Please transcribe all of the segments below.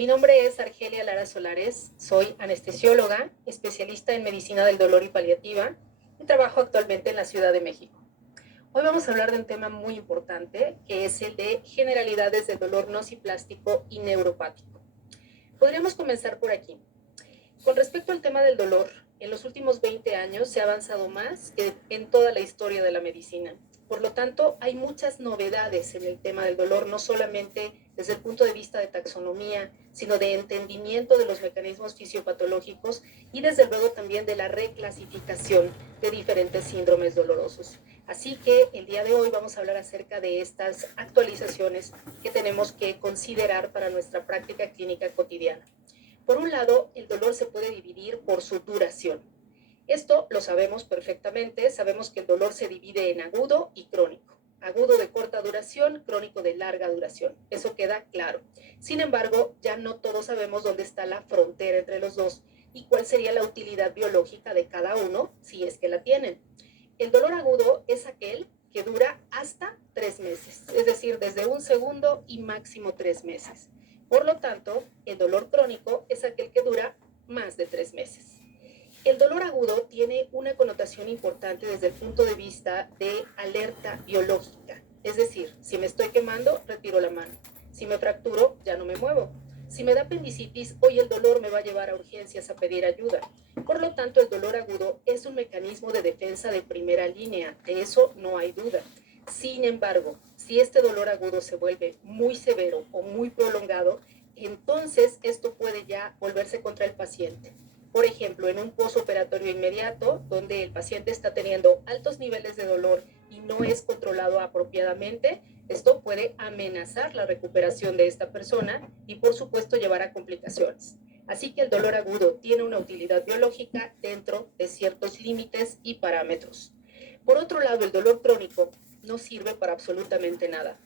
Mi nombre es Argelia Lara Solares, soy anestesióloga, especialista en medicina del dolor y paliativa y trabajo actualmente en la Ciudad de México. Hoy vamos a hablar de un tema muy importante que es el de generalidades del dolor nociplástico y neuropático. Podríamos comenzar por aquí. Con respecto al tema del dolor, en los últimos 20 años se ha avanzado más que en toda la historia de la medicina. Por lo tanto, hay muchas novedades en el tema del dolor, no solamente desde el punto de vista de taxonomía, sino de entendimiento de los mecanismos fisiopatológicos y desde luego también de la reclasificación de diferentes síndromes dolorosos. Así que el día de hoy vamos a hablar acerca de estas actualizaciones que tenemos que considerar para nuestra práctica clínica cotidiana. Por un lado, el dolor se puede dividir por su duración. Esto lo sabemos perfectamente, sabemos que el dolor se divide en agudo y crónico. Agudo de corta duración, crónico de larga duración. Eso queda claro. Sin embargo, ya no todos sabemos dónde está la frontera entre los dos y cuál sería la utilidad biológica de cada uno, si es que la tienen. El dolor agudo es aquel que dura hasta 3 meses, es decir, desde un segundo y máximo 3 meses. Por lo tanto, el dolor crónico es aquel que dura más de 3 meses. El dolor agudo tiene una connotación importante desde el punto de vista de alerta biológica. Es decir, si me estoy quemando, retiro la mano. Si me fracturo, ya no me muevo. Si me da apendicitis, hoy el dolor me va a llevar a urgencias a pedir ayuda. Por lo tanto, el dolor agudo es un mecanismo de defensa de primera línea. De eso no hay duda. Sin embargo, si este dolor agudo se vuelve muy severo o muy prolongado, entonces esto puede ya volverse contra el paciente. Por ejemplo, en un postoperatorio inmediato, donde el paciente está teniendo altos niveles de dolor y no es controlado apropiadamente, esto puede amenazar la recuperación de esta persona y, por supuesto, llevar a complicaciones. Así que el dolor agudo tiene una utilidad biológica dentro de ciertos límites y parámetros. Por otro lado, el dolor crónico no sirve para absolutamente nada.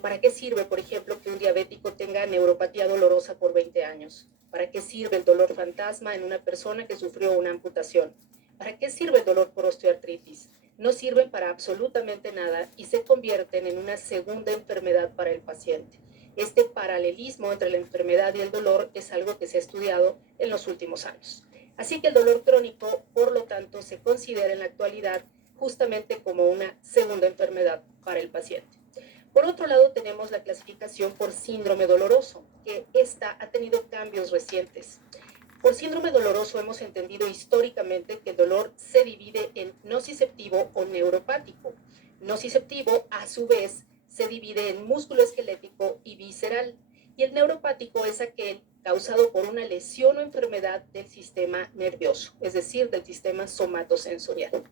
¿Para qué sirve, por ejemplo, que un diabético tenga neuropatía dolorosa por 20 años? ¿Para qué sirve el dolor fantasma en una persona que sufrió una amputación? ¿Para qué sirve el dolor por osteoartritis? No sirven para absolutamente nada y se convierten en una segunda enfermedad para el paciente. Este paralelismo entre la enfermedad y el dolor es algo que se ha estudiado en los últimos años. Así que el dolor crónico, por lo tanto, se considera en la actualidad justamente como una segunda enfermedad para el paciente. Por otro lado, tenemos la clasificación por síndrome doloroso, que esta ha tenido cambios recientes. Por síndrome doloroso hemos entendido históricamente que el dolor se divide en nociceptivo o neuropático. Nociceptivo, a su vez, se divide en musculoesquelético y visceral. Y el neuropático es aquel causado por una lesión o enfermedad del sistema nervioso, es decir, del sistema somatosensorial.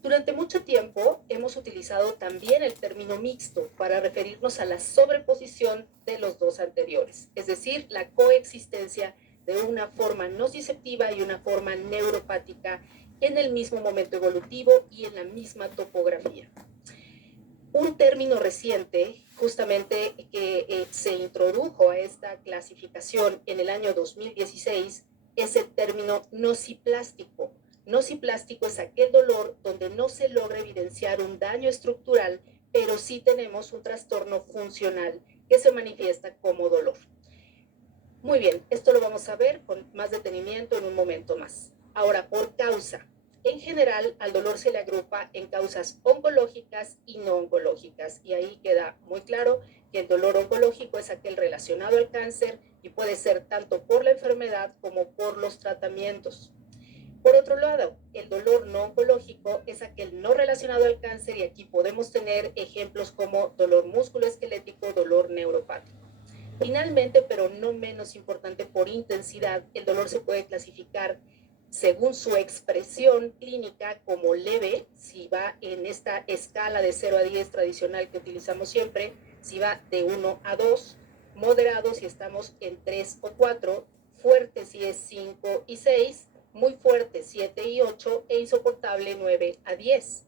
Durante mucho tiempo hemos utilizado también el término mixto para referirnos a la sobreposición de los dos anteriores, es decir, la coexistencia de una forma nociceptiva y una forma neuropática en el mismo momento evolutivo y en la misma topografía. Un término reciente, justamente que se introdujo a esta clasificación en el año 2016, es el término nociplástico. Nociplástico es aquel dolor donde no se logra evidenciar un daño estructural, pero sí tenemos un trastorno funcional que se manifiesta como dolor. Muy bien, esto lo vamos a ver con más detenimiento en un momento más. Ahora, por causa. En general, al dolor se le agrupa en causas oncológicas y no oncológicas. Y ahí queda muy claro que el dolor oncológico es aquel relacionado al cáncer y puede ser tanto por la enfermedad como por los tratamientos. Por otro lado, el dolor no oncológico es aquel no relacionado al cáncer y aquí podemos tener ejemplos como dolor musculoesquelético, dolor neuropático. Finalmente, pero no menos importante por intensidad, el dolor se puede clasificar según su expresión clínica como leve, si va en esta escala de 0 a 10 tradicional que utilizamos siempre, si va de 1 a 2, moderado si estamos en 3 o 4, fuerte si es 5 y 6, muy fuerte 7 y 8 e insoportable 9 a 10.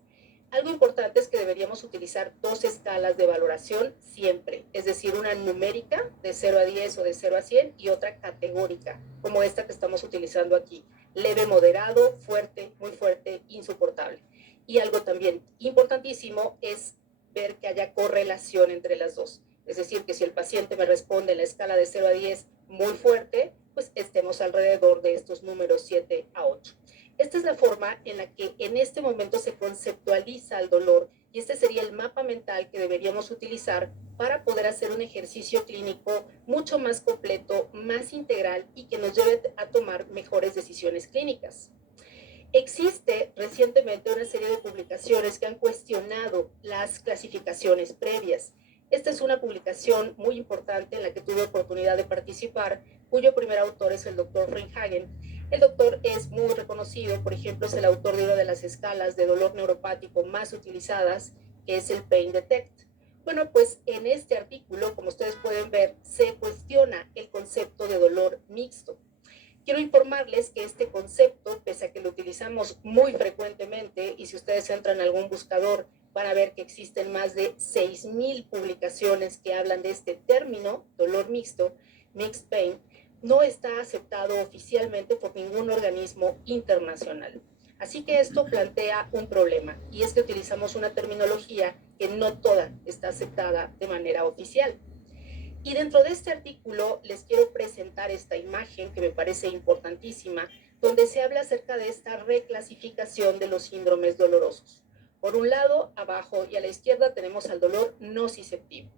Algo importante es que deberíamos utilizar dos escalas de valoración siempre, es decir, una numérica de 0 a 10 o de 0 a 100 y otra categórica, como esta que estamos utilizando aquí, leve, moderado, fuerte, muy fuerte, insoportable. Y algo también importantísimo es ver que haya correlación entre las dos, es decir, que si el paciente me responde en la escala de 0 a 10 muy fuerte, pues estemos alrededor de estos números 7 a 8. Esta es la forma en la que en este momento se conceptualiza el dolor y este sería el mapa mental que deberíamos utilizar para poder hacer un ejercicio clínico mucho más completo, más integral y que nos lleve a tomar mejores decisiones clínicas. Existe recientemente una serie de publicaciones que han cuestionado las clasificaciones previas. Esta es una publicación muy importante en la que tuve oportunidad de participar, cuyo primer autor es el doctor Ringhagen. El doctor es muy reconocido, por ejemplo, es el autor de una de las escalas de dolor neuropático más utilizadas, que es el Pain Detect. Bueno, pues en este artículo, como ustedes pueden ver, se cuestiona el concepto de dolor mixto. Quiero informarles que este concepto, pese a que lo utilizamos muy frecuentemente, y si ustedes entran a algún buscador van a ver que existen más de 6,000 publicaciones que hablan de este término, dolor mixto, mixed pain, no está aceptado oficialmente por ningún organismo internacional. Así que esto plantea un problema, y es que utilizamos una terminología que no toda está aceptada de manera oficial. Y dentro de este artículo les quiero presentar esta imagen que me parece importantísima, donde se habla acerca de esta reclasificación de los síndromes dolorosos. Por un lado, abajo y a la izquierda tenemos al dolor nociceptivo.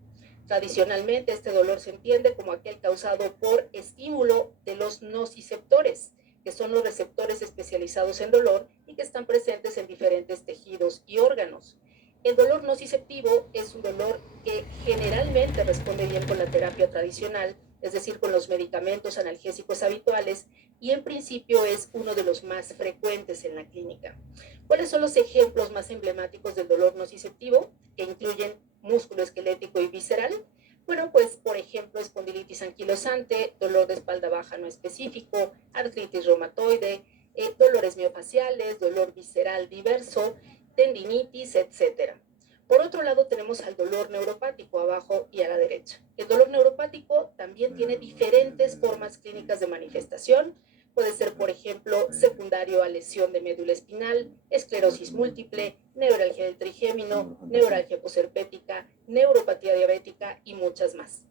Tradicionalmente, este dolor se entiende como aquel causado por estímulo de los nociceptores, que son los receptores especializados en dolor y que están presentes en diferentes tejidos y órganos. El dolor nociceptivo es un dolor que generalmente responde bien con la terapia tradicional, es decir, con los medicamentos analgésicos habituales, y en principio es uno de los más frecuentes en la clínica. ¿Cuáles son los ejemplos más emblemáticos del dolor nociceptivo? Que incluyen músculo esquelético y visceral. Bueno, pues por ejemplo, espondilitis anquilosante, dolor de espalda baja no específico, artritis reumatoide, dolores miofaciales, dolor visceral diverso, tendinitis, etcétera. Por otro lado, tenemos al dolor neuropático abajo y a la derecha. El dolor neuropático también tiene diferentes formas clínicas de manifestación. Puede ser, por ejemplo, secundario a lesión de médula espinal, esclerosis múltiple, neuralgia del trigémino, neuralgia posherpética, neuropatía diabética y muchas más.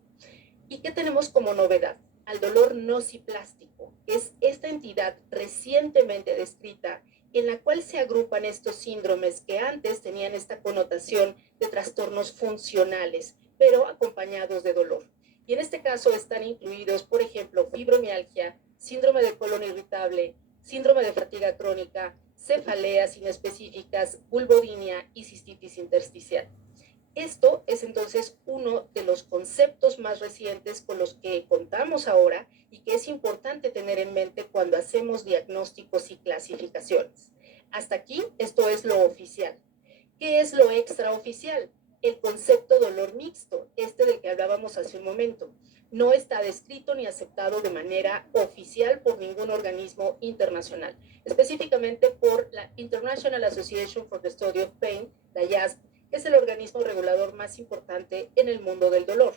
¿Y qué tenemos como novedad? Al dolor nociplástico. Es esta entidad recientemente descrita en la cual se agrupan estos síndromes que antes tenían esta connotación de trastornos funcionales, pero acompañados de dolor. Y en este caso están incluidos, por ejemplo, fibromialgia, síndrome de colon irritable, síndrome de fatiga crónica, cefaleas inespecíficas, vulvodinia y cistitis intersticial. Esto es entonces uno de los conceptos más recientes con los que contamos ahora y que es importante tener en mente cuando hacemos diagnósticos y clasificaciones. Hasta aquí, esto es lo oficial. ¿Qué es lo extraoficial? El concepto dolor mixto, este del que hablábamos hace un momento. No está descrito ni aceptado de manera oficial por ningún organismo internacional, específicamente por la International Association for the Study of Pain, la IASP, que es el organismo regulador más importante en el mundo del dolor.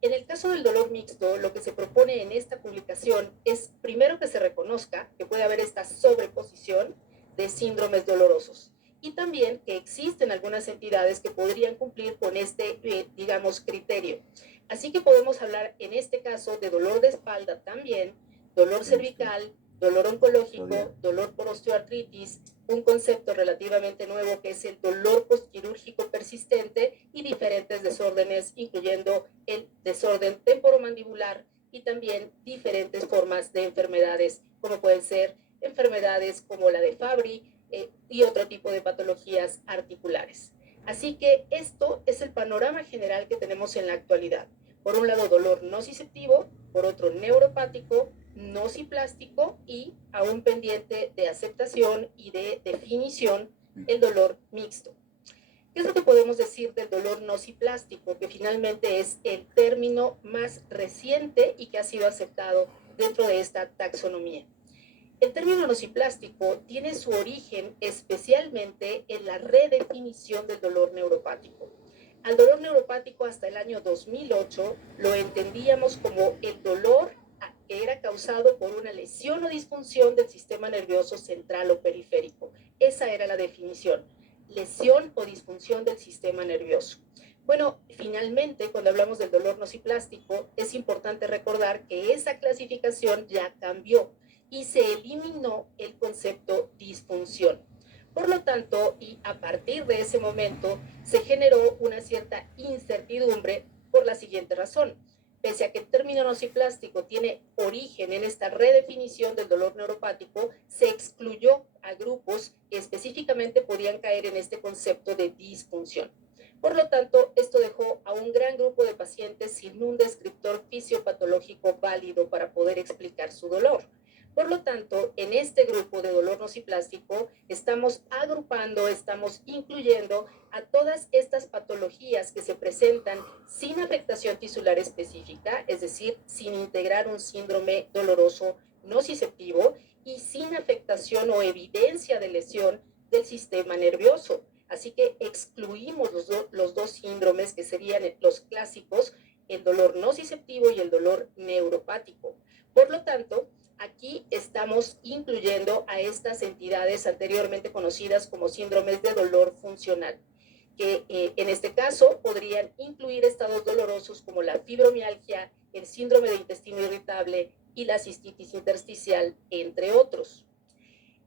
En el caso del dolor mixto, lo que se propone en esta publicación es primero que se reconozca que puede haber esta sobreposición de síndromes dolorosos y también que existen algunas entidades que podrían cumplir con este, digamos, criterio. Así que podemos hablar en este caso de dolor de espalda también, dolor cervical, dolor oncológico, dolor por osteoartritis, un concepto relativamente nuevo que es el dolor postquirúrgico persistente y diferentes desórdenes, incluyendo el desorden temporomandibular y también diferentes formas de enfermedades, como pueden ser enfermedades como la de Fabry y otro tipo de patologías articulares. Así que esto es el panorama general que tenemos en la actualidad. Por un lado, dolor nociceptivo, por otro, neuropático, nociplástico y aún pendiente de aceptación y de definición, el dolor mixto. ¿Qué es lo que podemos decir del dolor nociplástico? Que finalmente es el término más reciente y que ha sido aceptado dentro de esta taxonomía. El término nociplástico tiene su origen especialmente en la redefinición del dolor neuropático. Al dolor neuropático hasta el año 2008 lo entendíamos como el dolor que era causado por una lesión o disfunción del sistema nervioso central o periférico. Esa era la definición, lesión o disfunción del sistema nervioso. Bueno, finalmente, cuando hablamos del dolor nociplástico, es importante recordar que esa clasificación ya cambió y se eliminó el concepto disfunción. Por lo tanto, y a partir de ese momento, se generó una cierta incertidumbre por la siguiente razón. Pese a que el término nociplástico tiene origen en esta redefinición del dolor neuropático, se excluyó a grupos que específicamente podían caer en este concepto de disfunción. Por lo tanto, esto dejó a un gran grupo de pacientes sin un descriptor fisiopatológico válido para poder explicar su dolor. Por lo tanto, en este grupo de dolor nociplástico estamos agrupando, estamos incluyendo a todas estas patologías que se presentan sin afectación tisular específica, es decir, sin integrar un síndrome doloroso nociceptivo y sin afectación o evidencia de lesión del sistema nervioso. Así que excluimos los dos síndromes que serían los clásicos, el dolor nociceptivo y el dolor neuropático. Por lo tanto, aquí estamos incluyendo a estas entidades anteriormente conocidas como síndromes de dolor funcional, que en este caso podrían incluir estados dolorosos como la fibromialgia, el síndrome de intestino irritable y la cistitis intersticial, entre otros.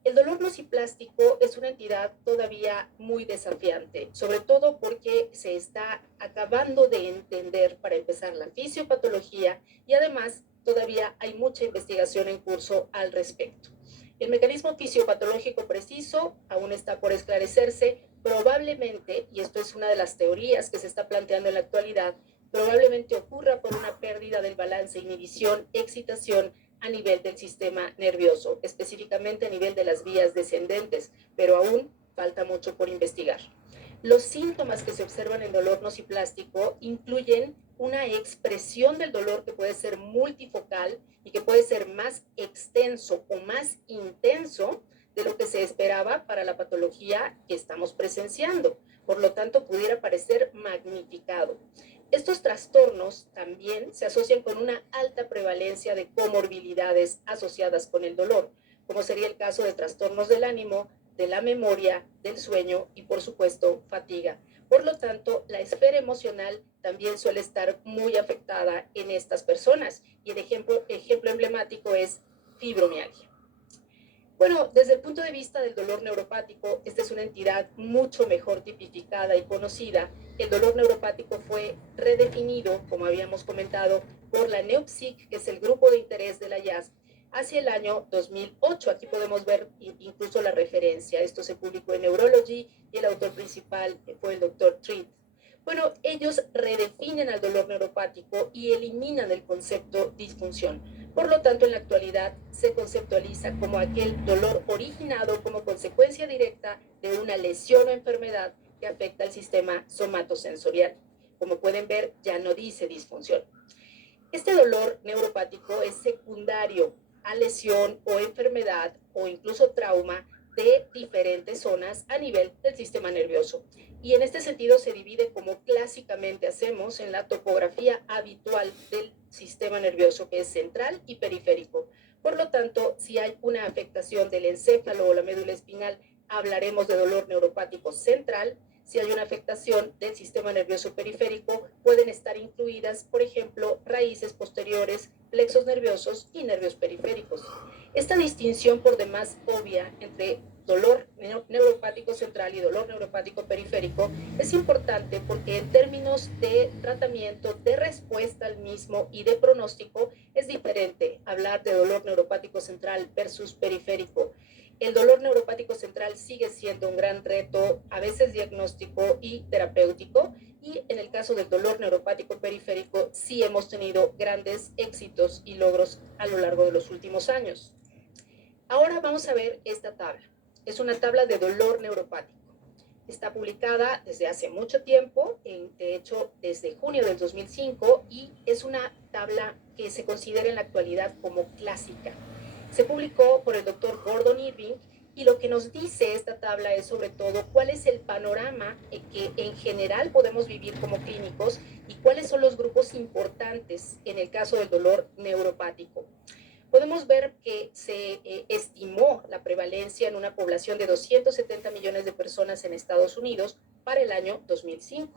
El dolor nociplástico es una entidad todavía muy desafiante, sobre todo porque se está acabando de entender, para empezar, la fisiopatología y además todavía hay mucha investigación en curso al respecto. El mecanismo fisiopatológico preciso aún está por esclarecerse, probablemente, y esto es una de las teorías que se está planteando en la actualidad, probablemente ocurra por una pérdida del balance inhibición-excitación a nivel del sistema nervioso, específicamente a nivel de las vías descendentes, pero aún falta mucho por investigar. Los síntomas que se observan en dolor nociplástico incluyen una expresión del dolor que puede ser multifocal y que puede ser más extenso o más intenso de lo que se esperaba para la patología que estamos presenciando. Por lo tanto, pudiera parecer magnificado. Estos trastornos también se asocian con una alta prevalencia de comorbilidades asociadas con el dolor, como sería el caso de trastornos del ánimo, de la memoria, del sueño y, por supuesto, fatiga. Por lo tanto, la esfera emocional también suele estar muy afectada en estas personas y el ejemplo emblemático es fibromialgia. Bueno, desde el punto de vista del dolor neuropático, esta es una entidad mucho mejor tipificada y conocida. El dolor neuropático fue redefinido, como habíamos comentado, por la NEUPSIC, que es el grupo de interés de la IASP, hacia el año 2008. Aquí podemos ver incluso la referencia. Esto se publicó en Neurology y el autor principal fue el doctor Treat. Bueno, ellos redefinen al dolor neuropático y eliminan el concepto disfunción. Por lo tanto, en la actualidad se conceptualiza como aquel dolor originado como consecuencia directa de una lesión o enfermedad que afecta al sistema somatosensorial. Como pueden ver, ya no dice disfunción. Este dolor neuropático es secundario a lesión o enfermedad o incluso trauma de diferentes zonas a nivel del sistema nervioso. Y en este sentido se divide, como clásicamente hacemos en la topografía habitual del sistema nervioso, que es central y periférico. Por lo tanto, si hay una afectación del encéfalo o la médula espinal, hablaremos de dolor neuropático central. Si hay una afectación del sistema nervioso periférico, pueden estar incluidas, por ejemplo, raíces posteriores, plexos nerviosos y nervios periféricos. Esta distinción por demás obvia entre dolor neuropático central y dolor neuropático periférico es importante porque en términos de tratamiento, de respuesta al mismo y de pronóstico es diferente hablar de dolor neuropático central versus periférico. El dolor neuropático central sigue siendo un gran reto, a veces diagnóstico y terapéutico, y en el caso del dolor neuropático periférico sí hemos tenido grandes éxitos y logros a lo largo de los últimos años. Ahora vamos a ver esta tabla. Es una tabla de dolor neuropático. Está publicada desde hace mucho tiempo, de hecho desde junio del 2005, y es una tabla que se considera en la actualidad como clásica. Se publicó por el doctor Gordon Irving y lo que nos dice esta tabla es sobre todo cuál es el panorama que en general podemos vivir como clínicos y cuáles son los grupos importantes en el caso del dolor neuropático. Podemos ver que se estimó la prevalencia en una población de 270 millones de personas en Estados Unidos para el año 2005.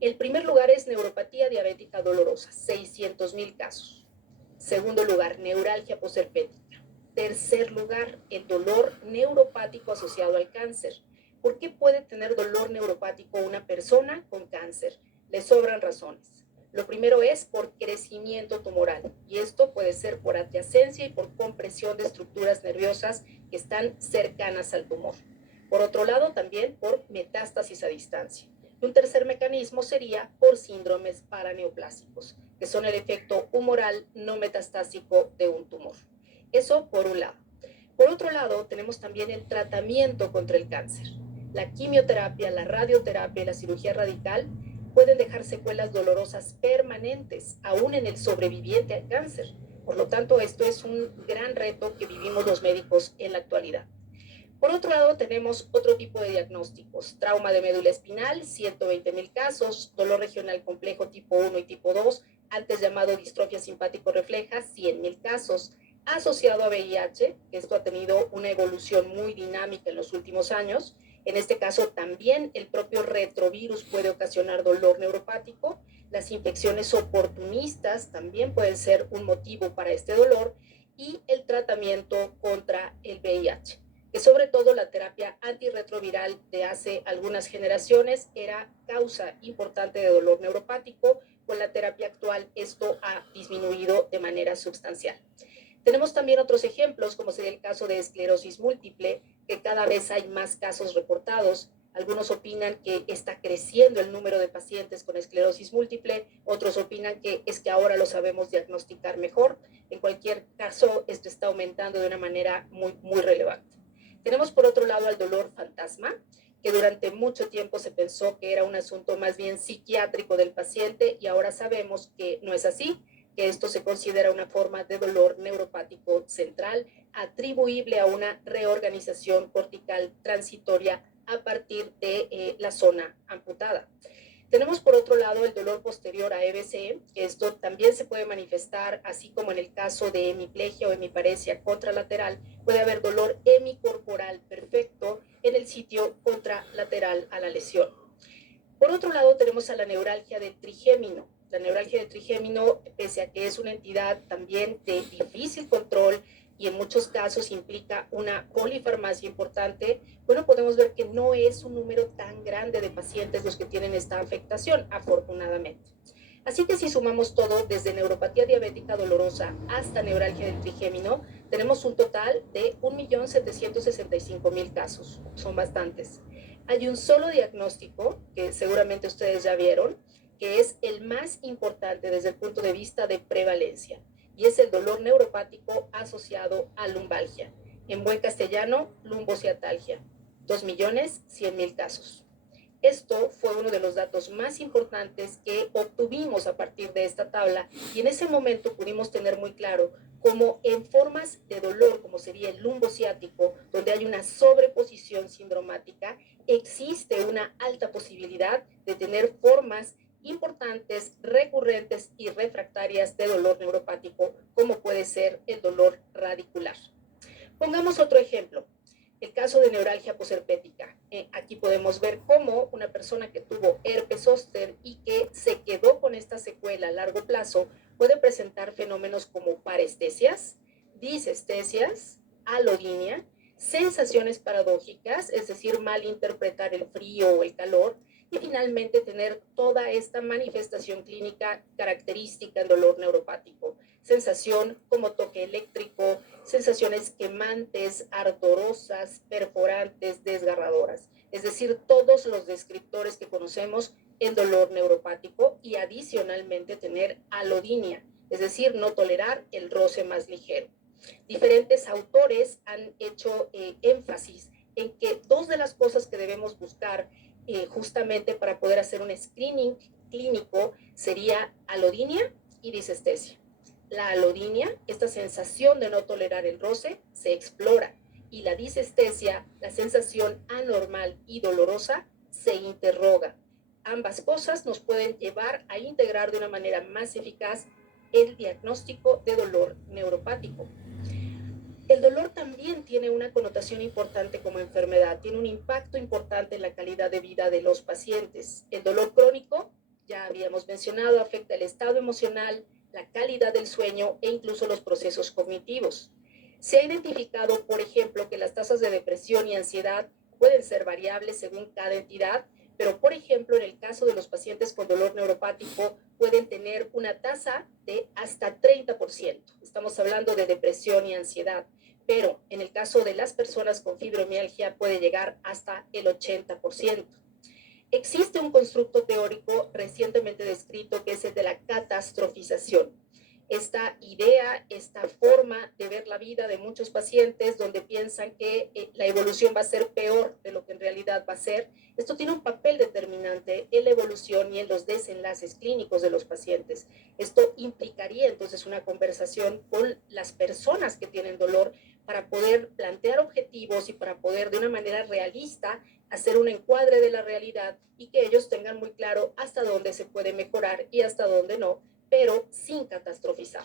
El primer lugar es neuropatía diabética dolorosa, 600,000 casos. Segundo lugar, neuralgia posherpética. Tercer lugar, el dolor neuropático asociado al cáncer. ¿Por qué puede tener dolor neuropático una persona con cáncer? Le sobran razones. Lo primero es por crecimiento tumoral, y esto puede ser por adyacencia y por compresión de estructuras nerviosas que están cercanas al tumor. Por otro lado, también por metástasis a distancia. Y un tercer mecanismo sería por síndromes paraneoplásicos, que son el efecto humoral no metastásico de un tumor. Eso por un lado. Por otro lado, tenemos también el tratamiento contra el cáncer. La quimioterapia, la radioterapia y la cirugía radical pueden dejar secuelas dolorosas permanentes, aún en el sobreviviente al cáncer. Por lo tanto, esto es un gran reto que vivimos los médicos en la actualidad. Por otro lado, tenemos otro tipo de diagnósticos. Trauma de médula espinal, 120,000 casos. Dolor regional complejo tipo 1 y tipo 2, antes llamado distrofia simpático-refleja, 100,000 casos. Asociado a VIH, que esto ha tenido una evolución muy dinámica en los últimos años. En este caso, también el propio retrovirus puede ocasionar dolor neuropático. Las infecciones oportunistas también pueden ser un motivo para este dolor. Y el tratamiento contra el VIH, que sobre todo la terapia antirretroviral de hace algunas generaciones era causa importante de dolor neuropático. Con la terapia actual esto ha disminuido de manera sustancial. Tenemos también otros ejemplos, como sería el caso de esclerosis múltiple, que cada vez hay más casos reportados. Algunos opinan que está creciendo el número de pacientes con esclerosis múltiple, otros opinan que es que ahora lo sabemos diagnosticar mejor. En cualquier caso, esto está aumentando de una manera muy relevante. Tenemos por otro lado al dolor fantasma, que durante mucho tiempo se pensó que era un asunto más bien psiquiátrico del paciente y ahora sabemos que no es así, que esto se considera una forma de dolor neuropático central atribuible a una reorganización cortical transitoria a partir de la zona amputada. Tenemos por otro lado el dolor posterior a EBC, que esto también se puede manifestar, así como en el caso de hemiplegia o hemiparesia contralateral, puede haber dolor hemicorporal perfecto en el sitio contralateral a la lesión. Por otro lado, tenemos a la neuralgia del trigémino. La neuralgia del trigémino, pese a que es una entidad también de difícil control y en muchos casos implica una polifarmacia importante, bueno, podemos ver que no es un número tan grande de pacientes los que tienen esta afectación, afortunadamente. Así que si sumamos todo, desde neuropatía diabética dolorosa hasta neuralgia del trigémino, tenemos un total de 1.765.000 casos. Son bastantes. Hay un solo diagnóstico, que seguramente ustedes ya vieron, que es el más importante desde el punto de vista de prevalencia, y es el dolor neuropático asociado a lumbalgia. En buen castellano, lumbociatalgia. 2.100.000 casos. Esto fue uno de los datos más importantes que obtuvimos a partir de esta tabla, y en ese momento pudimos tener muy claro cómo en formas de dolor, como sería el lumbociático, donde hay una sobreposición sindromática, existe una alta posibilidad de tener formas importantes, recurrentes y refractarias de dolor neuropático, como puede ser el dolor radicular. Pongamos otro ejemplo. El caso de neuralgia posherpética. Aquí podemos ver cómo una persona que tuvo herpes zóster y que se quedó con esta secuela a largo plazo puede presentar fenómenos como parestesias, disestesias, alodinia, sensaciones paradójicas, es decir, malinterpretar el frío o el calor, y finalmente tener toda esta manifestación clínica característica del dolor neuropático. Sensación como toque eléctrico, sensaciones quemantes, ardorosas, perforantes, desgarradoras. Es decir, todos los descriptores que conocemos en dolor neuropático, y adicionalmente tener alodinia, es decir, no tolerar el roce más ligero. Diferentes autores han hecho énfasis en que dos de las cosas que debemos buscar justamente para poder hacer un screening clínico sería alodinia y disestesia. La alodinia, esta sensación de no tolerar el roce, se explora, y la disestesia, la sensación anormal y dolorosa, se interroga. Ambas cosas nos pueden llevar a integrar de una manera más eficaz el diagnóstico de dolor neuropático. El dolor también tiene una connotación importante como enfermedad, tiene un impacto importante en la calidad de vida de los pacientes. El dolor crónico ya habíamos mencionado, afecta el estado emocional, la calidad del sueño e incluso los procesos cognitivos. Se ha identificado, por ejemplo, que las tasas de depresión y ansiedad pueden ser variables según cada entidad, pero por ejemplo, en el caso de los pacientes con dolor neuropático, pueden tener una tasa de hasta 30%. Estamos hablando de depresión y ansiedad, pero en el caso de las personas con fibromialgia puede llegar hasta el 80%. Existe un constructo teórico recientemente descrito que es el de la catastrofización. Esta idea, esta forma de ver la vida de muchos pacientes donde piensan que la evolución va a ser peor de lo que en realidad va a ser, esto tiene un papel determinante en la evolución y en los desenlaces clínicos de los pacientes. Esto implicaría entonces una conversación con las personas que tienen dolor para poder plantear objetivos y para poder de una manera realista hacer un encuadre de la realidad y que ellos tengan muy claro hasta dónde se puede mejorar y hasta dónde no, pero sin catastrofizar.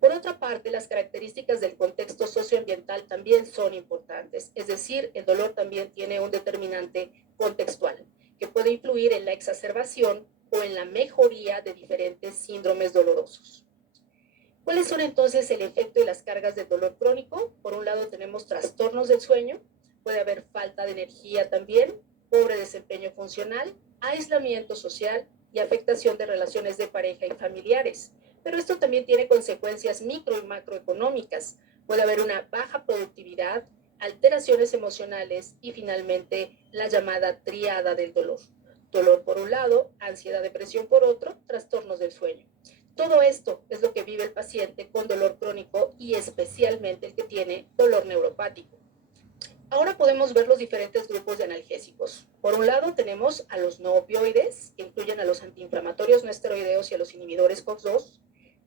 Por otra parte, las características del contexto socioambiental también son importantes, es decir, el dolor también tiene un determinante contextual que puede influir en la exacerbación o en la mejoría de diferentes síndromes dolorosos. ¿Cuáles son entonces el efecto y las cargas del dolor crónico? Por un lado tenemos trastornos del sueño, puede haber falta de energía también, pobre desempeño funcional, aislamiento social y afectación de relaciones de pareja y familiares. Pero esto también tiene consecuencias micro y macroeconómicas. Puede haber una baja productividad, alteraciones emocionales y finalmente la llamada triada del dolor. Dolor por un lado, ansiedad, depresión por otro, trastornos del sueño. Todo esto es lo que vive el paciente con dolor crónico y especialmente el que tiene dolor neuropático. Ahora podemos ver los diferentes grupos de analgésicos. Por un lado tenemos a los no opioides, que incluyen a los antiinflamatorios no esteroideos y a los inhibidores COX-2.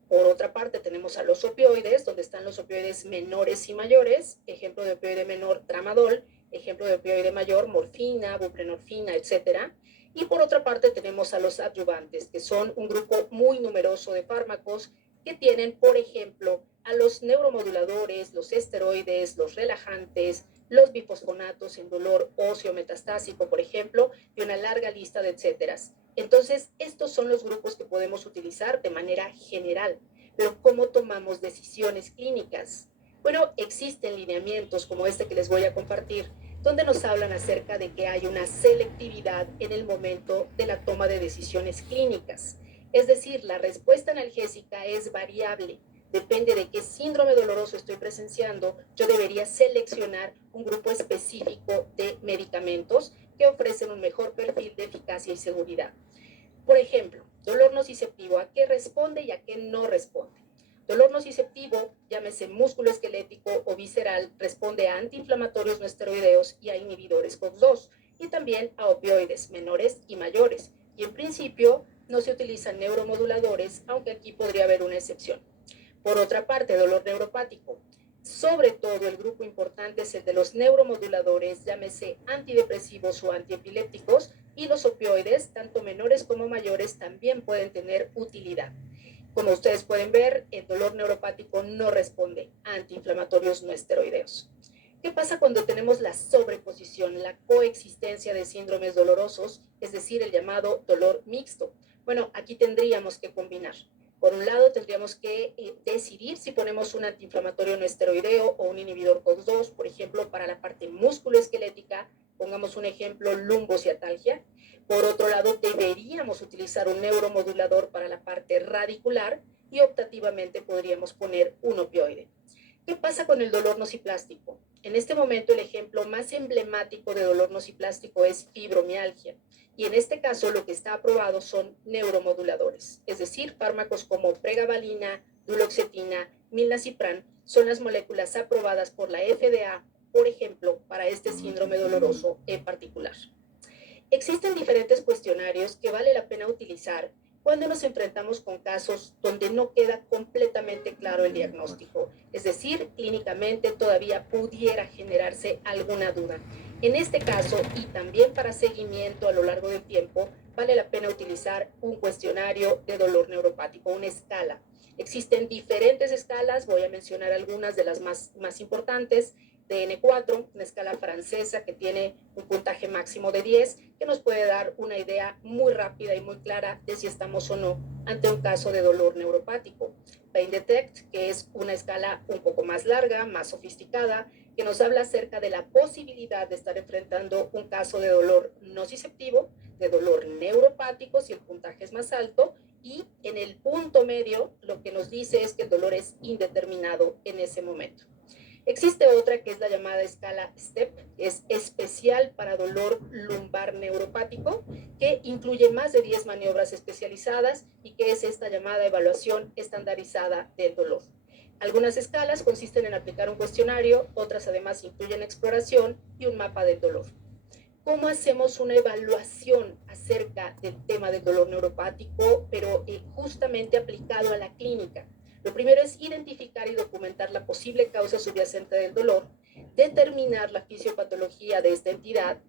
Por otra parte tenemos a los opioides, donde están los opioides menores y mayores, ejemplo de opioide menor tramadol, ejemplo de opioide mayor morfina, buprenorfina, etcétera. Y por otra parte tenemos a los adyuvantes, que son un grupo muy numeroso de fármacos que tienen, por ejemplo, a los neuromoduladores, los esteroides, los relajantes, los bifosfonatos en dolor óseo metastásico, por ejemplo, y una larga lista de etcéteras. Entonces, estos son los grupos que podemos utilizar de manera general. Pero ¿cómo tomamos decisiones clínicas? Bueno, existen lineamientos como este que les voy a compartir, donde nos hablan acerca de que hay una selectividad en el momento de la toma de decisiones clínicas. Es decir, la respuesta analgésica es variable. Depende de qué síndrome doloroso estoy presenciando, yo debería seleccionar un grupo específico de medicamentos que ofrecen un mejor perfil de eficacia y seguridad. Por ejemplo, dolor nociceptivo, ¿a qué responde y a qué no responde? Dolor nociceptivo, llámese músculo esquelético o visceral, responde a antiinflamatorios no esteroideos y a inhibidores COX-2 y también a opioides menores y mayores. Y en principio no se utilizan neuromoduladores, aunque aquí podría haber una excepción. Por otra parte, dolor neuropático. Sobre todo el grupo importante es el de los neuromoduladores, llámese antidepresivos o antiepilépticos, y los opioides, tanto menores como mayores, también pueden tener utilidad. Como ustedes pueden ver, el dolor neuropático no responde a antiinflamatorios no esteroideos. ¿Qué pasa cuando tenemos la sobreposición, la coexistencia de síndromes dolorosos, es decir, el llamado dolor mixto? Bueno, aquí tendríamos que combinar. Por un lado, tendríamos que decidir si ponemos un antiinflamatorio no esteroideo o un inhibidor COX-2, por ejemplo, para la parte musculoesquelética, pongamos un ejemplo, lumbociatalgia. Por otro lado, deberíamos utilizar un neuromodulador para la parte radicular y optativamente podríamos poner un opioide. ¿Qué pasa con el dolor nociplástico? En este momento el ejemplo más emblemático de dolor nociplástico es fibromialgia. Y en este caso lo que está aprobado son neuromoduladores, es decir, fármacos como pregabalina, duloxetina, milnacipran son las moléculas aprobadas por la FDA, por ejemplo, para este síndrome doloroso en particular. Existen diferentes cuestionarios que vale la pena utilizar cuando nos enfrentamos con casos donde no queda completamente claro el diagnóstico, es decir, clínicamente todavía pudiera generarse alguna duda. En este caso, y también para seguimiento a lo largo del tiempo, vale la pena utilizar un cuestionario de dolor neuropático, una escala. Existen diferentes escalas, voy a mencionar algunas de las más importantes. DN4, una escala francesa que tiene un puntaje máximo de 10, que nos puede dar una idea muy rápida y muy clara de si estamos o no ante un caso de dolor neuropático. Pain Detect, que es una escala un poco más larga, más sofisticada, que nos habla acerca de la posibilidad de estar enfrentando un caso de dolor nociceptivo, de dolor neuropático si el puntaje es más alto, y en el punto medio lo que nos dice es que el dolor es indeterminado en ese momento. Existe otra que es la llamada escala STEP, que es especial para dolor lumbar neuropático, que incluye más de 10 maniobras especializadas y que es esta llamada evaluación estandarizada del dolor. Algunas escalas consisten en aplicar un cuestionario, otras además incluyen exploración y un mapa del dolor. ¿Cómo hacemos una evaluación acerca del tema del dolor neuropático, pero justamente aplicado a la clínica? Lo primero es identificar y documentar la posible causa subyacente del dolor, determinar la fisiopatología de esta entidad,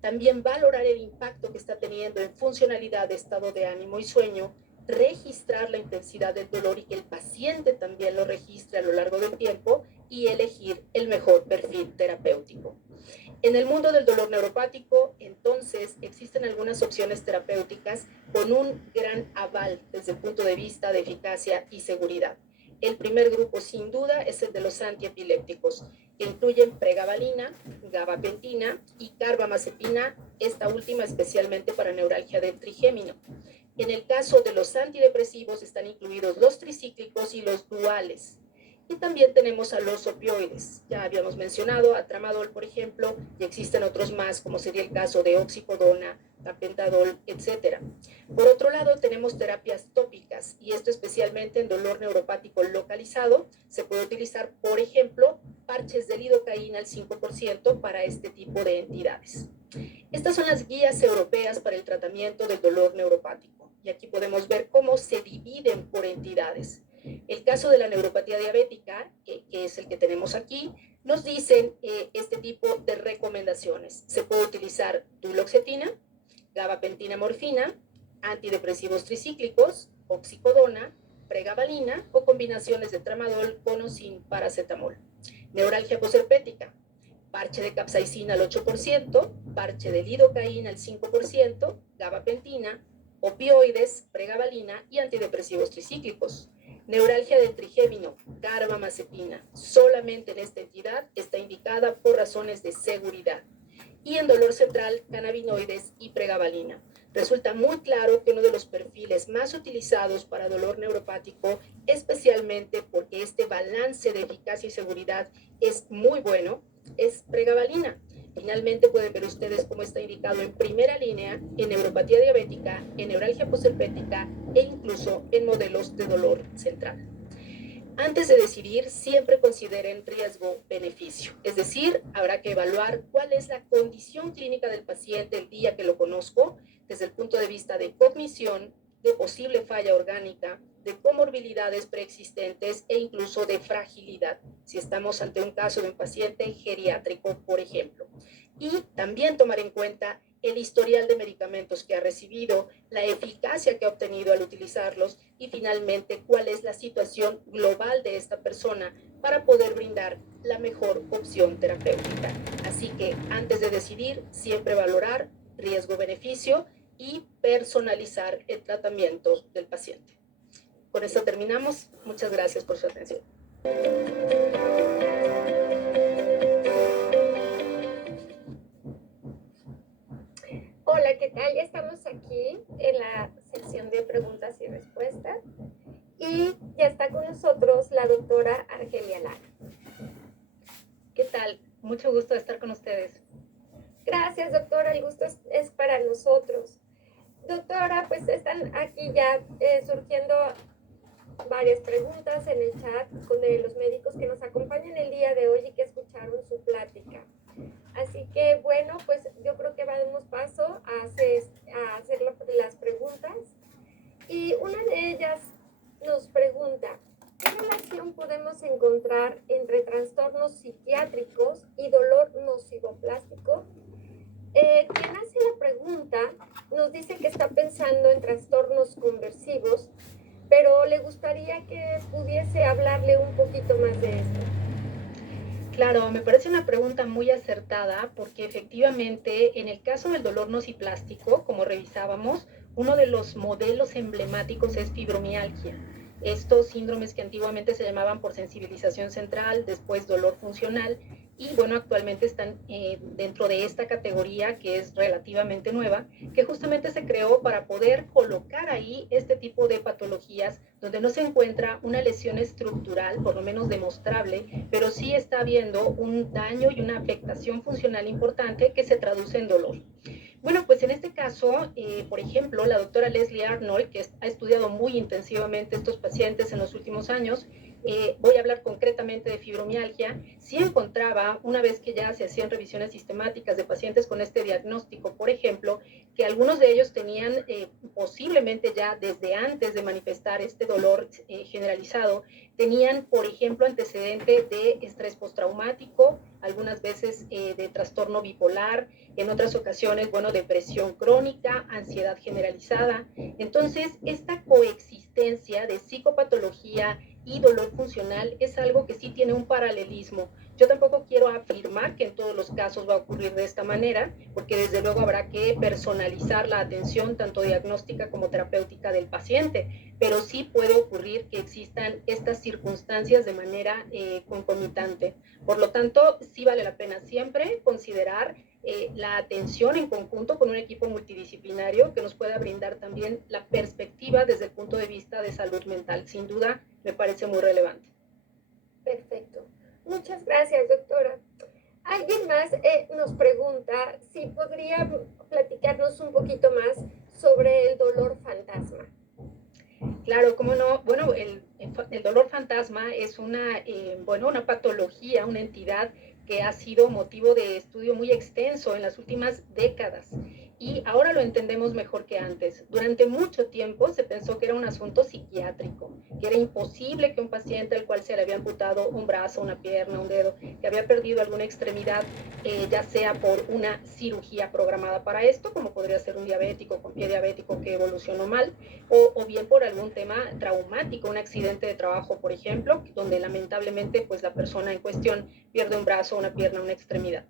también valorar el impacto que está teniendo en funcionalidad, estado de ánimo y sueño, registrar la intensidad del dolor y que el paciente también lo registre a lo largo del tiempo y elegir el mejor perfil terapéutico. En el mundo del dolor neuropático, entonces, existen algunas opciones terapéuticas con un gran aval desde el punto de vista de eficacia y seguridad. El primer grupo, sin duda, es el de los antiepilépticos, que incluyen pregabalina, gabapentina y carbamazepina, esta última especialmente para neuralgia del trigémino. En el caso de los antidepresivos están incluidos los tricíclicos y los duales. Y también tenemos a los opioides. Ya habíamos mencionado a tramadol, por ejemplo, y existen otros más, como sería el caso de oxicodona, tapentadol, etc. Por otro lado, tenemos terapias tópicas, y esto especialmente en dolor neuropático localizado. Se puede utilizar, por ejemplo, parches de lidocaína al 5% para este tipo de entidades. Estas son las guías europeas para el tratamiento del dolor neuropático, y aquí podemos ver cómo se dividen por entidades. El caso de la neuropatía diabética, que es el que tenemos aquí, nos dicen este tipo de recomendaciones. Se puede utilizar duloxetina, gabapentina morfina, antidepresivos tricíclicos, oxicodona, pregabalina o combinaciones de tramadol con o sin paracetamol. Neuralgia posherpética, parche de capsaicina al 8%, parche de lidocaína al 5%, gabapentina, opioides, pregabalina y antidepresivos tricíclicos. Neuralgia del trigémino, carbamazepina, solamente en esta entidad está indicada por razones de seguridad. Y en dolor central, cannabinoides y pregabalina. Resulta muy claro que uno de los perfiles más utilizados para dolor neuropático, especialmente porque este balance de eficacia y seguridad es muy bueno, es pregabalina. Finalmente pueden ver ustedes cómo está indicado en primera línea en neuropatía diabética, en neuralgia posherpética e incluso en modelos de dolor central. Antes de decidir, siempre consideren riesgo-beneficio. Es decir, habrá que evaluar cuál es la condición clínica del paciente el día que lo conozco, desde el punto de vista de cognición, de posible falla orgánica, de comorbilidades preexistentes e incluso de fragilidad, si estamos ante un caso de un paciente geriátrico, por ejemplo. Y también tomar en cuenta el historial de medicamentos que ha recibido, la eficacia que ha obtenido al utilizarlos y finalmente cuál es la situación global de esta persona para poder brindar la mejor opción terapéutica. Así que antes de decidir, siempre valorar riesgo-beneficio y personalizar el tratamiento del paciente. Con esto terminamos. Muchas gracias por su atención. Hola, ¿qué tal? Ya estamos aquí en la sección de preguntas y respuestas y ya está con nosotros la doctora Argelia Lara. ¿Qué tal? Mucho gusto de estar con ustedes. Gracias, doctora. El gusto es para nosotros. Doctora, pues están aquí ya surgiendo varias preguntas en el chat de los médicos que nos acompañan el día de hoy y que escucharon su plática. Así que, bueno, pues yo creo que damos paso a hacer las preguntas. Y una de ellas nos pregunta, ¿qué relación podemos encontrar entre trastornos psiquiátricos y dolor nocivoplástico? Quien hace la pregunta nos dice que está pensando en trastornos conversivos, pero le gustaría que pudiese hablarle un poquito más de esto. Claro, me parece una pregunta muy acertada porque efectivamente en el caso del dolor nociplástico, como revisábamos, uno de los modelos emblemáticos es fibromialgia. Estos síndromes que antiguamente se llamaban por sensibilización central, después dolor funcional, y bueno, actualmente están dentro de esta categoría que es relativamente nueva, que justamente se creó para poder colocar ahí este tipo de patologías donde no se encuentra una lesión estructural, por lo menos demostrable, pero sí está habiendo un daño y una afectación funcional importante que se traduce en dolor. Bueno, pues en este caso, por ejemplo, la doctora Leslie Arnold, que ha estudiado muy intensivamente estos pacientes en los últimos años, voy a hablar concretamente de fibromialgia, sí encontraba, una vez que ya se hacían revisiones sistemáticas de pacientes con este diagnóstico, por ejemplo, que algunos de ellos tenían posiblemente ya desde antes de manifestar este dolor generalizado, tenían, por ejemplo, antecedente de estrés postraumático, algunas veces de trastorno bipolar, en otras ocasiones, bueno, depresión crónica, ansiedad generalizada. Entonces, esta coexistencia de psicopatología y dolor funcional es algo que sí tiene un paralelismo. Yo tampoco quiero afirmar que en todos los casos va a ocurrir de esta manera, porque desde luego habrá que personalizar la atención tanto diagnóstica como terapéutica del paciente, pero sí puede ocurrir que existan estas circunstancias de manera concomitante. Por lo tanto, sí vale la pena siempre considerar la atención en conjunto con un equipo multidisciplinario que nos pueda brindar también la perspectiva desde el punto de vista de salud mental. Sin duda, me parece muy relevante. Perfecto. Muchas gracias, doctora. Alguien más nos pregunta si podría platicarnos un poquito más sobre el dolor fantasma. Claro, cómo no. Bueno, el dolor fantasma es bueno, una patología, una entidad que ha sido motivo de estudio muy extenso en las últimas décadas y ahora lo entendemos mejor que antes. Durante mucho tiempo se pensó que era un asunto psiquiátrico, que era imposible que un paciente al cual se le había amputado un brazo, una pierna, un dedo, que había perdido alguna extremidad, ya sea por una cirugía programada para esto, como podría ser un diabético con pie diabético que evolucionó mal, o bien por algún tema traumático, un accidente de trabajo, por ejemplo, donde lamentablemente pues la persona en cuestión pierde un brazo, una pierna, una extremidad.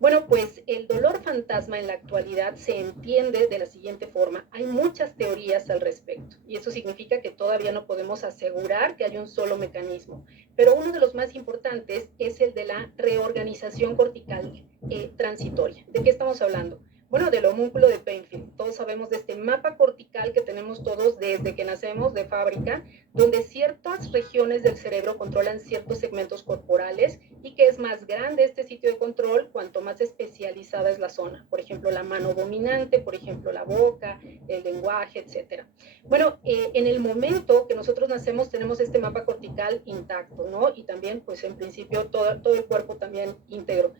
Bueno, pues el dolor fantasma en la actualidad se entiende de la siguiente forma. Hay muchas teorías al respecto y eso significa que todavía no podemos asegurar que hay un solo mecanismo, pero uno de los más importantes es el de la reorganización cortical transitoria. ¿De qué estamos hablando? Bueno, del homúnculo de Penfield. Todos sabemos de este mapa cortical que tenemos todos desde que nacemos de fábrica, donde ciertas regiones del cerebro controlan ciertos segmentos corporales y que es más grande este sitio de control cuanto más especializada es la zona. Por ejemplo, la mano dominante, por ejemplo, la boca, el lenguaje, etc. Bueno, en el momento que nosotros nacemos tenemos este mapa cortical intacto, ¿no? Y también, pues en principio, todo el cuerpo también íntegro.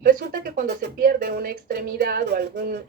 Resulta que cuando se pierde una extremidad o algún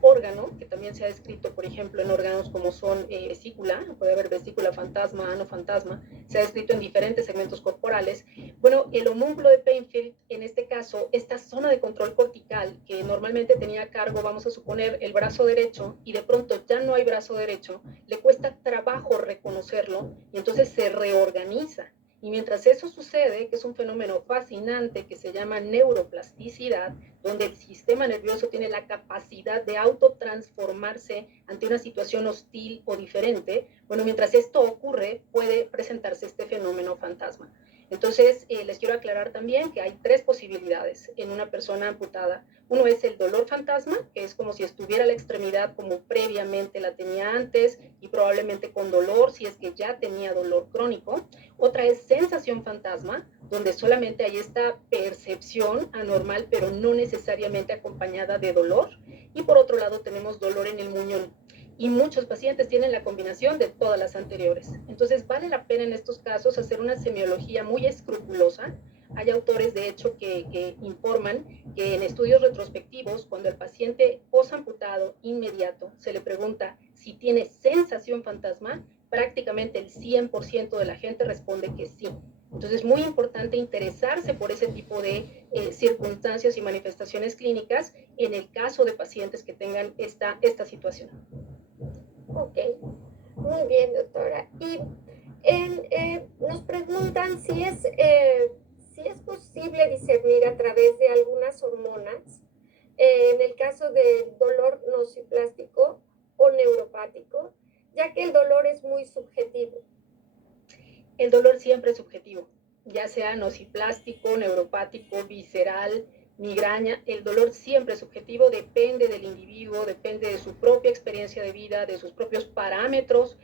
órgano, que también se ha descrito, por ejemplo, en órganos como son vesícula, puede haber vesícula fantasma, ano fantasma, se ha descrito en diferentes segmentos corporales. Bueno, el homúnculo de Penfield, en este caso, esta zona de control cortical que normalmente tenía a cargo, vamos a suponer, el brazo derecho, y de pronto ya no hay brazo derecho, le cuesta trabajo reconocerlo y entonces se reorganiza. Y mientras eso sucede, que es un fenómeno fascinante que se llama neuroplasticidad, donde el sistema nervioso tiene la capacidad de autotransformarse ante una situación hostil o diferente, bueno, mientras esto ocurre, puede presentarse este fenómeno fantasma. Entonces, les quiero aclarar también que hay tres posibilidades en una persona amputada. Uno es el dolor fantasma, que es como si estuviera la extremidad como previamente la tenía antes y probablemente con dolor, si es que ya tenía dolor crónico. Otra es sensación fantasma, donde solamente hay esta percepción anormal, pero no necesariamente acompañada de dolor. Y por otro lado tenemos dolor en el muñón. Y muchos pacientes tienen la combinación de todas las anteriores. Entonces vale la pena en estos casos hacer una semiología muy escrupulosa. Hay autores, de hecho, que informan que en estudios retrospectivos, cuando el paciente posamputado inmediato se le pregunta si tiene sensación fantasma, prácticamente el 100% de la gente responde que sí. Entonces es muy importante interesarse por ese tipo de circunstancias y manifestaciones clínicas en el caso de pacientes que tengan esta situación. Ok, muy bien, doctora. Y nos preguntan si es posible discernir a través de algunas hormonas, en el caso del dolor nociplástico o neuropático, ya que el dolor es muy subjetivo. El dolor siempre es subjetivo, ya sea nociplástico, neuropático, visceral, migraña. El dolor siempre es subjetivo, depende del individuo, depende de su propia experiencia de vida, de sus propios parámetros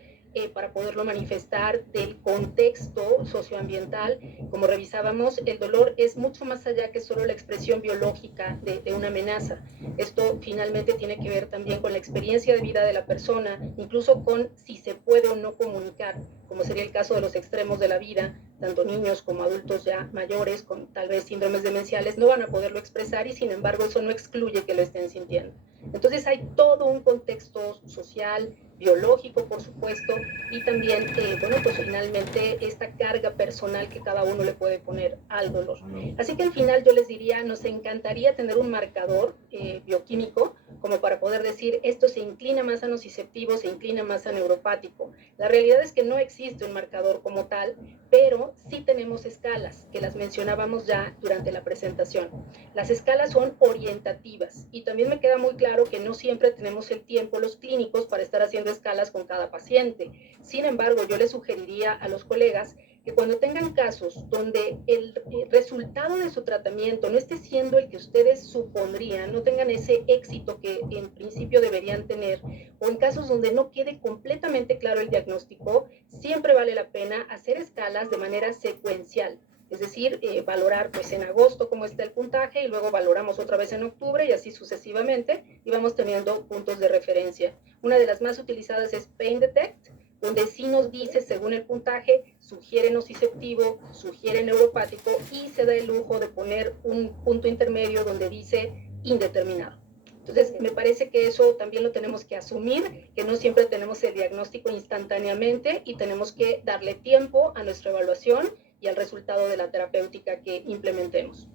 para poderlo manifestar, del contexto socioambiental. Como revisábamos, el dolor es mucho más allá que solo la expresión biológica de una amenaza. Esto finalmente tiene que ver también con la experiencia de vida de la persona, incluso con si se puede o no comunicar, como sería el caso de los extremos de la vida. Tanto niños como adultos ya mayores con tal vez síndromes demenciales no van a poderlo expresar, y sin embargo eso no excluye que lo estén sintiendo. Entonces hay todo un contexto social, biológico, por supuesto, y también, bueno, pues finalmente esta carga personal que cada uno le puede poner al dolor. Así que al final yo les diría, nos encantaría tener un marcador bioquímico como para poder decir, esto se inclina más a nociceptivo, se inclina más a neuropático. La realidad es que no existe un marcador como tal, pero sí tenemos escalas, que las mencionábamos ya durante la presentación. Las escalas son orientativas, y también me queda muy claro que no siempre tenemos el tiempo los clínicos para estar haciendo escalas con cada paciente. Sin embargo, yo les sugeriría a los colegas que cuando tengan casos donde el resultado de su tratamiento no esté siendo el que ustedes supondrían, no tengan ese éxito que en principio deberían tener, o en casos donde no quede completamente claro el diagnóstico, siempre vale la pena hacer escalas de manera secuencial. Es decir, valorar pues en agosto cómo está el puntaje, y luego valoramos otra vez en octubre, y así sucesivamente, y vamos teniendo puntos de referencia. Una de las más utilizadas es Pain Detect, donde sí nos dice, según el puntaje, sugiere nociceptivo, sugiere neuropático, y se da el lujo de poner un punto intermedio donde dice indeterminado. Entonces, me parece que eso también lo tenemos que asumir, que no siempre tenemos el diagnóstico instantáneamente, y tenemos que darle tiempo a nuestra evaluación y al resultado de la terapéutica que implementemos.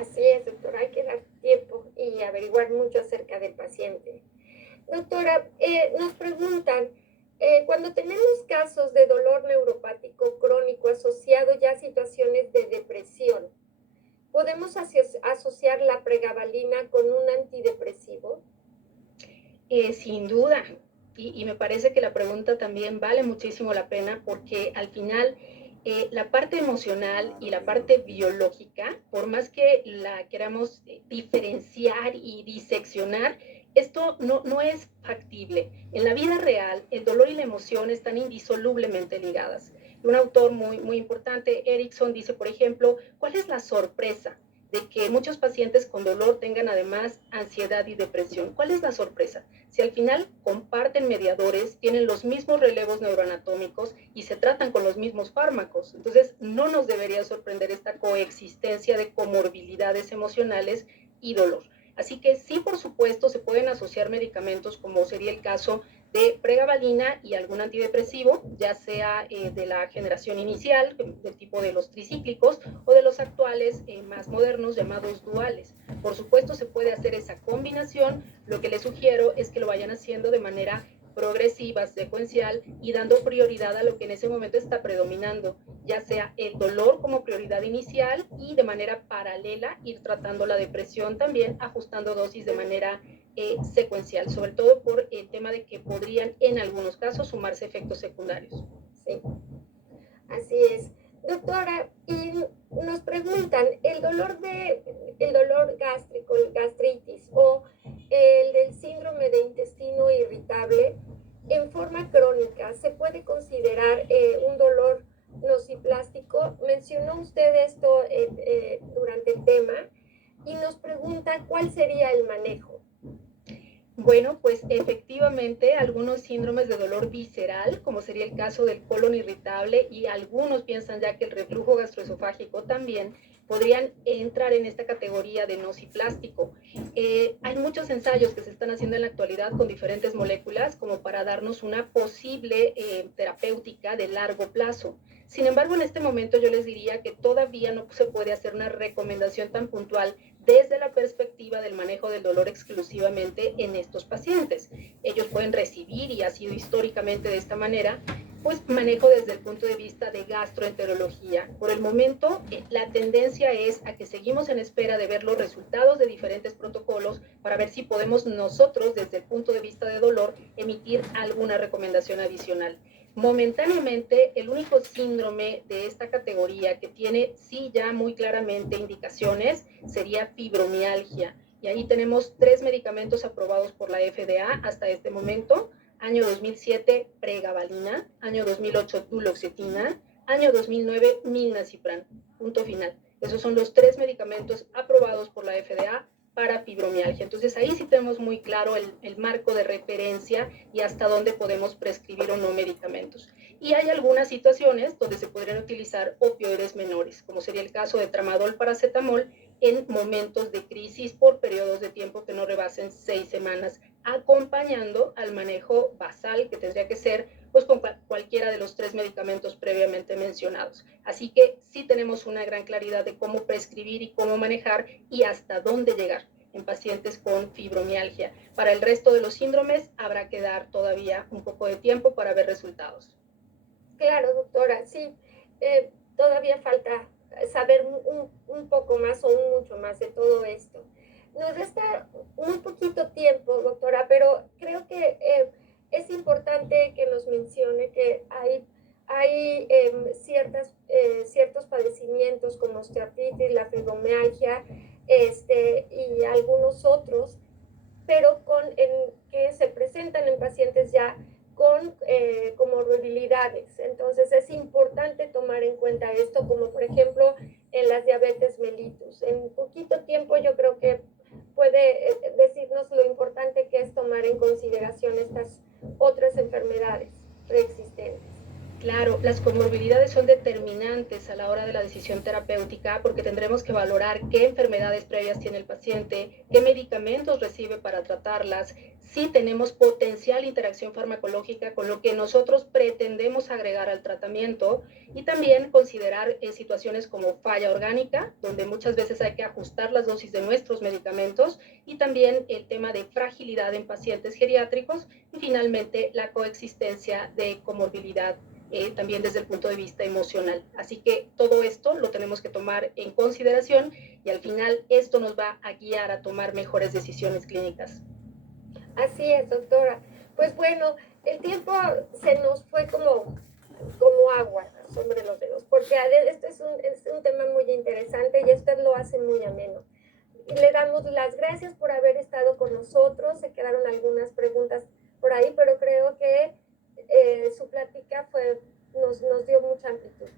Así es, doctora, hay que dar tiempo y averiguar mucho acerca del paciente. Doctora, nos preguntan, cuando tenemos casos de dolor neuropático crónico asociado ya a situaciones de depresión, ¿podemos asociar la pregabalina con un antidepresivo? Sin duda, y me parece que la pregunta también vale muchísimo la pena, porque al final la parte emocional y la parte biológica, por más que la queramos diferenciar y diseccionar, esto no es factible. En la vida real, el dolor y la emoción están indisolublemente ligadas. Un autor muy importante, Erickson, dice, por ejemplo, ¿cuál es la sorpresa de que muchos pacientes con dolor tengan además ansiedad y depresión? ¿Cuál es la sorpresa? Si al final comparten mediadores, tienen los mismos relevos neuroanatómicos y se tratan con los mismos fármacos. Entonces, no nos debería sorprender esta coexistencia de comorbilidades emocionales y dolor. Así que sí, por supuesto, se pueden asociar medicamentos, como sería el caso de pregabalina y algún antidepresivo, ya sea de la generación inicial, del tipo de los tricíclicos, o de los actuales más modernos llamados duales. Por supuesto, se puede hacer esa combinación. Lo que les sugiero es que lo vayan haciendo de manera progresiva, secuencial, y dando prioridad a lo que en ese momento está predominando, ya sea el dolor como prioridad inicial, y de manera paralela ir tratando la depresión también, ajustando dosis de manera secuencial, sobre todo por el tema de que podrían en algunos casos sumarse efectos secundarios. Sí, así es. Doctora, y nos preguntan, el dolor gástrico, el gastritis o el del síndrome de intestino irritable en forma crónica, ¿se puede considerar un dolor nociplástico? Mencionó usted esto durante el tema y nos pregunta cuál sería el manejo. Bueno, pues efectivamente algunos síndromes de dolor visceral, como sería el caso del colon irritable, y algunos piensan ya que el reflujo gastroesofágico también, podrían entrar en esta categoría de nociplástico. Hay muchos ensayos que se están haciendo en la actualidad con diferentes moléculas como para darnos una posible terapéutica de largo plazo. Sin embargo, en este momento yo les diría que todavía no se puede hacer una recomendación tan puntual desde la perspectiva del manejo del dolor exclusivamente en estos pacientes. Ellos pueden recibir, y ha sido históricamente de esta manera, Pues manejo desde el punto de vista de gastroenterología. Por el momento, la tendencia es a que seguimos en espera de ver los resultados de diferentes protocolos para ver si podemos nosotros, desde el punto de vista de dolor, emitir alguna recomendación adicional. Momentáneamente, el único síndrome de esta categoría que tiene sí ya muy claramente indicaciones sería fibromialgia. Y ahí tenemos 3 medicamentos aprobados por la FDA hasta este momento. Año 2007, pregabalina. Año 2008, duloxetina. Año 2009, milnacipran. Punto final. Esos son los 3 medicamentos aprobados por la FDA para fibromialgia. Entonces ahí sí tenemos muy claro el marco de referencia y hasta dónde podemos prescribir o no medicamentos. Y hay algunas situaciones donde se podrían utilizar opioides menores, como sería el caso de tramadol, paracetamol, en momentos de crisis por periodos de tiempo que no rebasen 6 semanas, acompañando al manejo basal, que tendría que ser pues con cualquiera de los 3 medicamentos previamente mencionados. Así que sí tenemos una gran claridad de cómo prescribir y cómo manejar y hasta dónde llegar en pacientes con fibromialgia. Para el resto de los síndromes habrá que dar todavía un poco de tiempo para ver resultados. Claro, doctora, sí, todavía falta saber un poco más o mucho más de todo esto. Nos resta muy poquito tiempo, doctora, pero creo que es importante que nos mencione que hay ciertos padecimientos como osteoartritis, la fibromialgia y algunos otros, pero que se presentan en pacientes ya con comorbilidades. Entonces es importante tomar en cuenta esto, como por ejemplo en las diabetes mellitus. En poquito tiempo yo creo que puede decirnos lo importante que es tomar en consideración estas otras enfermedades preexistentes. Claro, las comorbilidades son determinantes a la hora de la decisión terapéutica porque tendremos que valorar qué enfermedades previas tiene el paciente, qué medicamentos recibe para tratarlas, si tenemos potencial interacción farmacológica con lo que nosotros pretendemos agregar al tratamiento y también considerar situaciones como falla orgánica, donde muchas veces hay que ajustar las dosis de nuestros medicamentos y también el tema de fragilidad en pacientes geriátricos y finalmente la coexistencia de comorbilidad también desde el punto de vista emocional. Así que todo esto lo tenemos que tomar en consideración y al final esto nos va a guiar a tomar mejores decisiones clínicas. Así es, doctora. Pues bueno, el tiempo se nos fue como agua sobre los dedos, porque este es un tema muy interesante y usted lo hace muy ameno. Y le damos las gracias por haber estado con nosotros. Se quedaron algunas preguntas por ahí, pero creo que su plática nos dio mucha amplitud.